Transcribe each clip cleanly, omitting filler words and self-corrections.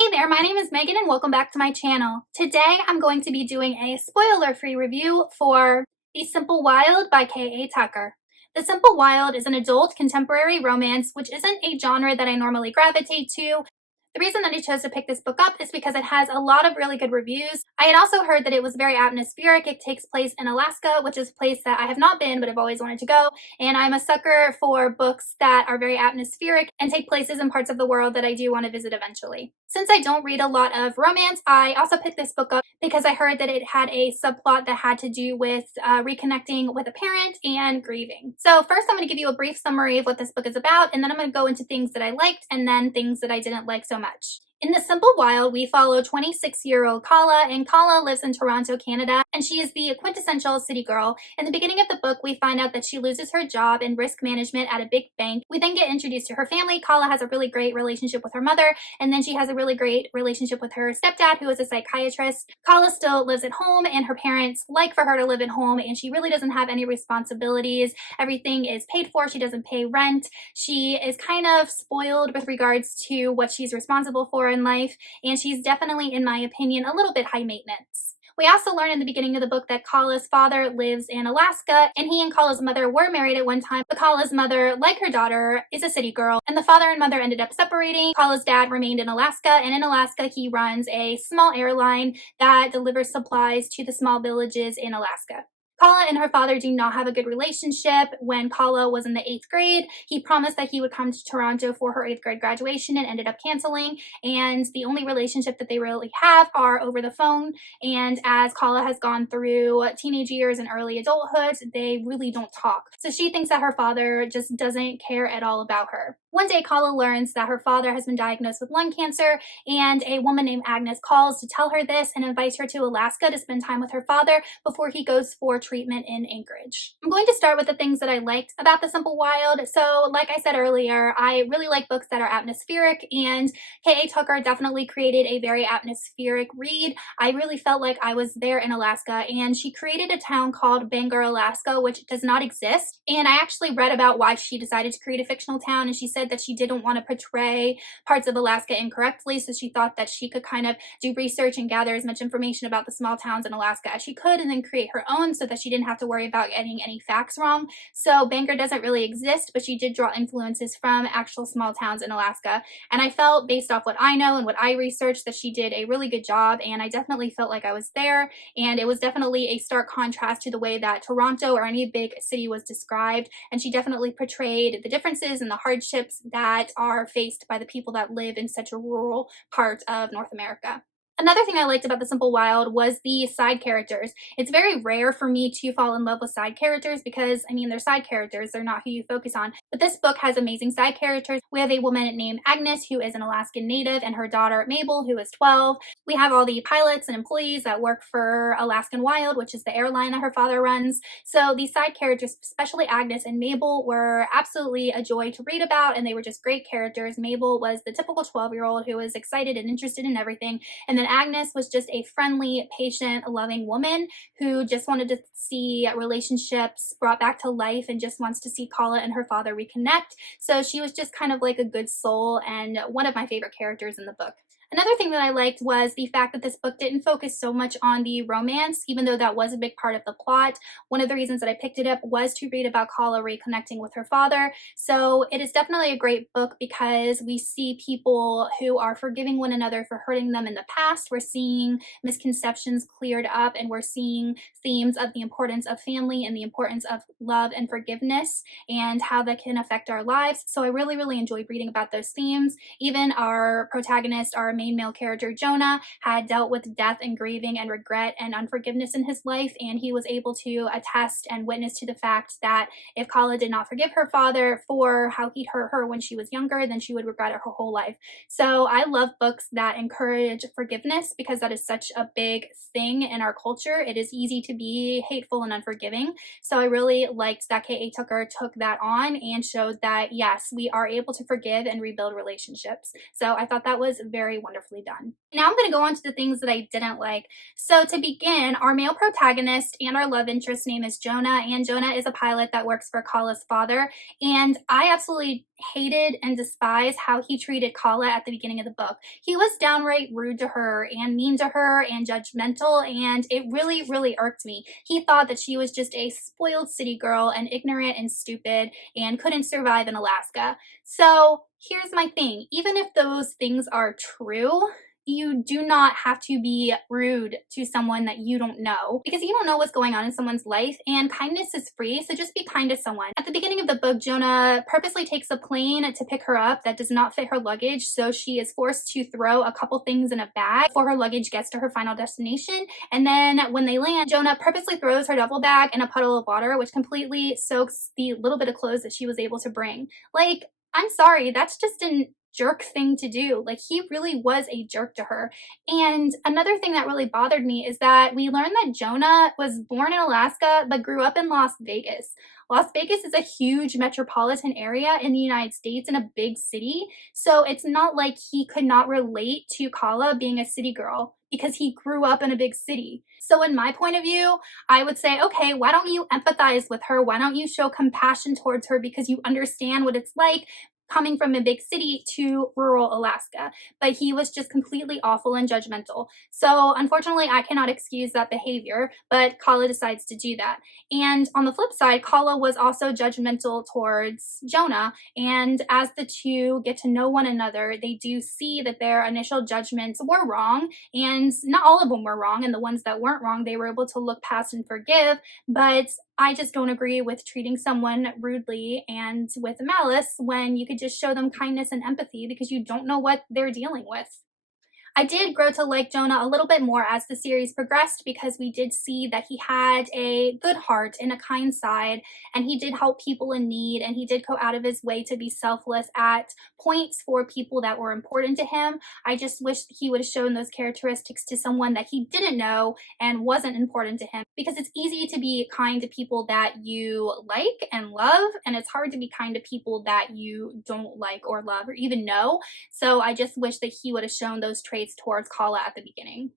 Hey there, my name is Megan and welcome back to my channel. Today I'm going to be doing a spoiler-free review for The Simple Wild by K.A. Tucker. The Simple Wild is an adult contemporary romance, which isn't a genre that I normally gravitate to. The reason that I chose to pick this book up is because it has a lot of really good reviews. I had also heard that it was very atmospheric. It takes place in Alaska, which is a place that I have not been, but I've always wanted to go. And I'm a sucker for books that are very atmospheric and take places in parts of the world that I do want to visit eventually. Since I don't read a lot of romance, I also picked this book up because I heard that it had a subplot that had to do with reconnecting with a parent and grieving. So first I'm going to give you a brief summary of what this book is about, and then I'm going to go into things that I liked and then things that I didn't like so much. In The Simple Wild, we follow 26-year-old Kala, and Kala lives in Toronto, Canada, and she is the quintessential city girl. In the beginning of the book, we find out that she loses her job in risk management at a big bank. We then get introduced to her family. Kala has a really great relationship with her mother, and then she has a really great relationship with her stepdad, who is a psychiatrist. Kala still lives at home, and her parents like for her to live at home, and she really doesn't have any responsibilities. Everything is paid for. She doesn't pay rent. She is kind of spoiled with regards to what she's responsible for in life, and she's definitely, in my opinion, a little bit high maintenance. We also learn in the beginning of the book that Kala's father lives in Alaska, and he and Kala's mother were married at one time, but Kala's mother, like her daughter, is a city girl, and the father and mother ended up separating. Kala's dad remained in Alaska, and in Alaska he runs a small airline that delivers supplies to the small villages in Alaska. Kala and her father do not have a good relationship. When Kala was in the 8th grade, he promised that he would come to Toronto for her 8th grade graduation and ended up canceling. And the only relationship that they really have are over the phone. And as Kala has gone through teenage years and early adulthood, they really don't talk. So she thinks that her father just doesn't care at all about her. One day, Kala learns that her father has been diagnosed with lung cancer, and a woman named Agnes calls to tell her this and invites her to Alaska to spend time with her father before he goes for treatment in Anchorage. I'm going to start with the things that I liked about The Simple Wild. So, like I said earlier, I really like books that are atmospheric, and K.A. Tucker definitely created a very atmospheric read. I really felt like I was there in Alaska, and she created a town called Bangor, Alaska, which does not exist. And I actually read about why she decided to create a fictional town, and she said that she didn't want to portray parts of Alaska incorrectly, so she thought that she could kind of do research and gather as much information about the small towns in Alaska as she could and then create her own so that she didn't have to worry about getting any facts wrong. So Bangor doesn't really exist, but she did draw influences from actual small towns in Alaska, and I felt, based off what I know and what I researched, that she did a really good job, and I definitely felt like I was there, and it was definitely a stark contrast to the way that Toronto or any big city was described, and she definitely portrayed the differences and the hardships that are faced by the people that live in such a rural part of North America. Another thing I liked about The Simple Wild was the side characters. It's very rare for me to fall in love with side characters because, I mean, they're side characters, they're not who you focus on. But this book has amazing side characters. We have a woman named Agnes, who is an Alaskan native, and her daughter Mabel, who is 12. We have all the pilots and employees that work for Alaskan Wild, which is the airline that her father runs. So these side characters, especially Agnes and Mabel, were absolutely a joy to read about, and they were just great characters. Mabel was the typical 12-year-old who was excited and interested in everything, and then Agnes was just a friendly, patient, loving woman who just wanted to see relationships brought back to life and just wants to see Kala and her father reconnect. So she was just kind of like a good soul and one of my favorite characters in the book. Another thing that I liked was the fact that this book didn't focus so much on the romance, even though that was a big part of the plot. One of the reasons that I picked it up was to read about Kala reconnecting with her father. So it is definitely a great book because we see people who are forgiving one another for hurting them in the past. We're seeing misconceptions cleared up, and we're seeing themes of the importance of family and the importance of love and forgiveness and how that can affect our lives. So I really, really enjoyed reading about those themes. Even our protagonist, our main male character Jonah, had dealt with death and grieving and regret and unforgiveness in his life, and he was able to attest and witness to the fact that if Kala did not forgive her father for how he hurt her when she was younger, then she would regret it her whole life. So I love books that encourage forgiveness because that is such a big thing in our culture. It is easy to be hateful and unforgiving. So I really liked that K.A. Tucker took that on and showed that yes, we are able to forgive and rebuild relationships. So I thought that was very wonderfully done. Now I'm going to go on to the things that I didn't like. So to begin, our male protagonist and our love interest name is Jonah, and Jonah is a pilot that works for Kala's father, and I absolutely hated and despised how he treated Kala at the beginning of the book. He was downright rude to her and mean to her and judgmental, and it really, really irked me. He thought that she was just a spoiled city girl and ignorant and stupid and couldn't survive in Alaska. So here's my thing. Even if those things are true, you do not have to be rude to someone that you don't know, because you don't know what's going on in someone's life, and kindness is free, so just be kind to someone. At the beginning of the book, Jonah purposely takes a plane to pick her up that does not fit her luggage, so she is forced to throw a couple things in a bag before her luggage gets to her final destination. And then when they land, Jonah purposely throws her duffel bag in a puddle of water, which completely soaks the little bit of clothes that she was able to bring. Like, I'm sorry, that's just an jerk thing to do. Like, he really was a jerk to her. And another thing that really bothered me is that we learned that Jonah was born in Alaska but grew up in Las Vegas. Las Vegas is a huge metropolitan area in the United States and a big city, so it's not like he could not relate to Kala being a city girl because he grew up in a big city. So in my point of view, I would say, okay, why don't you empathize with her? Why don't you show compassion towards her, because you understand what it's like coming from a big city to rural Alaska. But he was just completely awful and judgmental. So unfortunately, I cannot excuse that behavior, but Kala decides to do that. And on the flip side, Kala was also judgmental towards Jonah. And as the two get to know one another, they do see that their initial judgments were wrong, and not all of them were wrong. And the ones that weren't wrong, they were able to look past and forgive. But I just don't agree with treating someone rudely and with malice when you could just show them kindness and empathy, because you don't know what they're dealing with. I did grow to like Jonah a little bit more as the series progressed, because we did see that he had a good heart and a kind side, and he did help people in need, and he did go out of his way to be selfless at points for people that were important to him. I just wish he would have shown those characteristics to someone that he didn't know and wasn't important to him, because it's easy to be kind to people that you like and love, and it's hard to be kind to people that you don't like or love or even know. So I just wish that he would have shown those traits towards Kala at the beginning.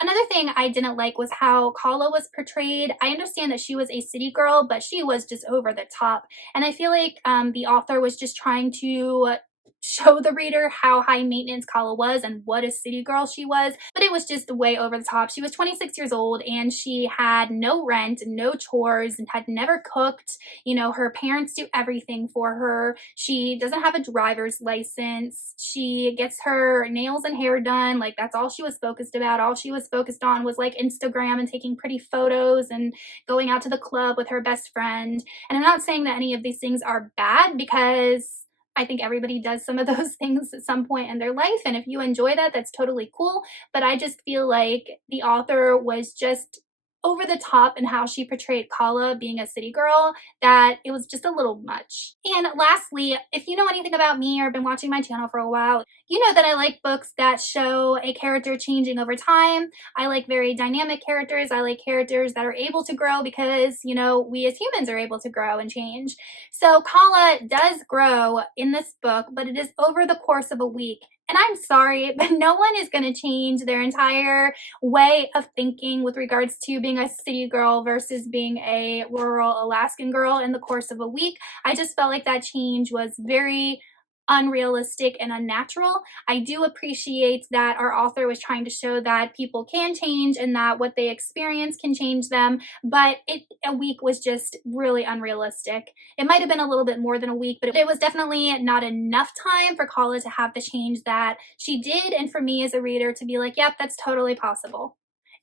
Another thing I didn't like was how Kala was portrayed. I understand that she was a city girl, but she was just over the top. And I feel like the author was just trying to show the reader how high maintenance Kala was and what a city girl she was, but it was just way over the top. She was 26 years old and she had no rent, no chores, and had never cooked. You know, her parents do everything for her. She doesn't have a driver's license. She gets her nails and hair done. Like, that's all she was focused about. All she was focused on was like Instagram and taking pretty photos and going out to the club with her best friend. And I'm not saying that any of these things are bad, because I think everybody does some of those things at some point in their life, and if you enjoy that, that's totally cool. But I just feel like the author was just over the top in how she portrayed Kala being a city girl, that it was just a little much. And lastly, if you know anything about me or been watching my channel for a while, you know that I like books that show a character changing over time. I like very dynamic characters. I like characters that are able to grow, because, you know, we as humans are able to grow and change. So Kala does grow in this book, but it is over the course of a week. And I'm sorry, but no one is going to change their entire way of thinking with regards to being a city girl versus being a rural Alaskan girl in the course of a week. I just felt like that change was very unrealistic and unnatural. I do appreciate that our author was trying to show that people can change and that what they experience can change them, but a week was just really unrealistic. It might have been a little bit more than a week, but it was definitely not enough time for Kala to have the change that she did, and for me as a reader to be like, yep, that's totally possible.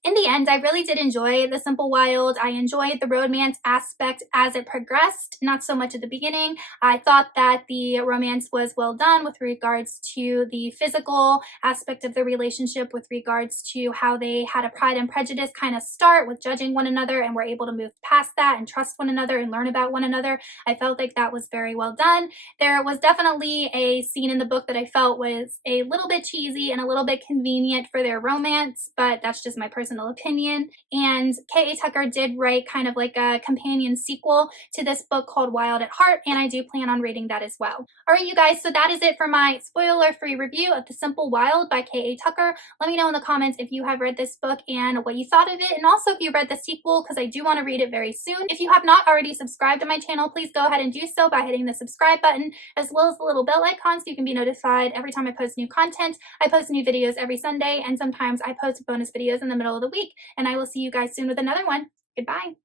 In the end, I really did enjoy The Simple Wild. I enjoyed the romance aspect as it progressed, not so much at the beginning. I thought that the romance was well done with regards to the physical aspect of the relationship, with regards to how they had a Pride and Prejudice kind of start with judging one another and were able to move past that and trust one another and learn about one another. I felt like that was very well done. There was definitely a scene in the book that I felt was a little bit cheesy and a little bit convenient for their romance, but that's just my personal personal opinion. And K.A. Tucker did write kind of like a companion sequel to this book called Wild at Heart, and I do plan on reading that as well. All right, you guys, so that is it for my spoiler-free review of The Simple Wild by K.A. Tucker. Let me know in the comments if you have read this book and what you thought of it, and also if you read the sequel, because I do want to read it very soon. If you have not already subscribed to my channel, please go ahead and do so by hitting the subscribe button, as well as the little bell icon so you can be notified every time I post new content. I post new videos every Sunday, and sometimes I post bonus videos in the middle of the week, and I will see you guys soon with another one. Goodbye.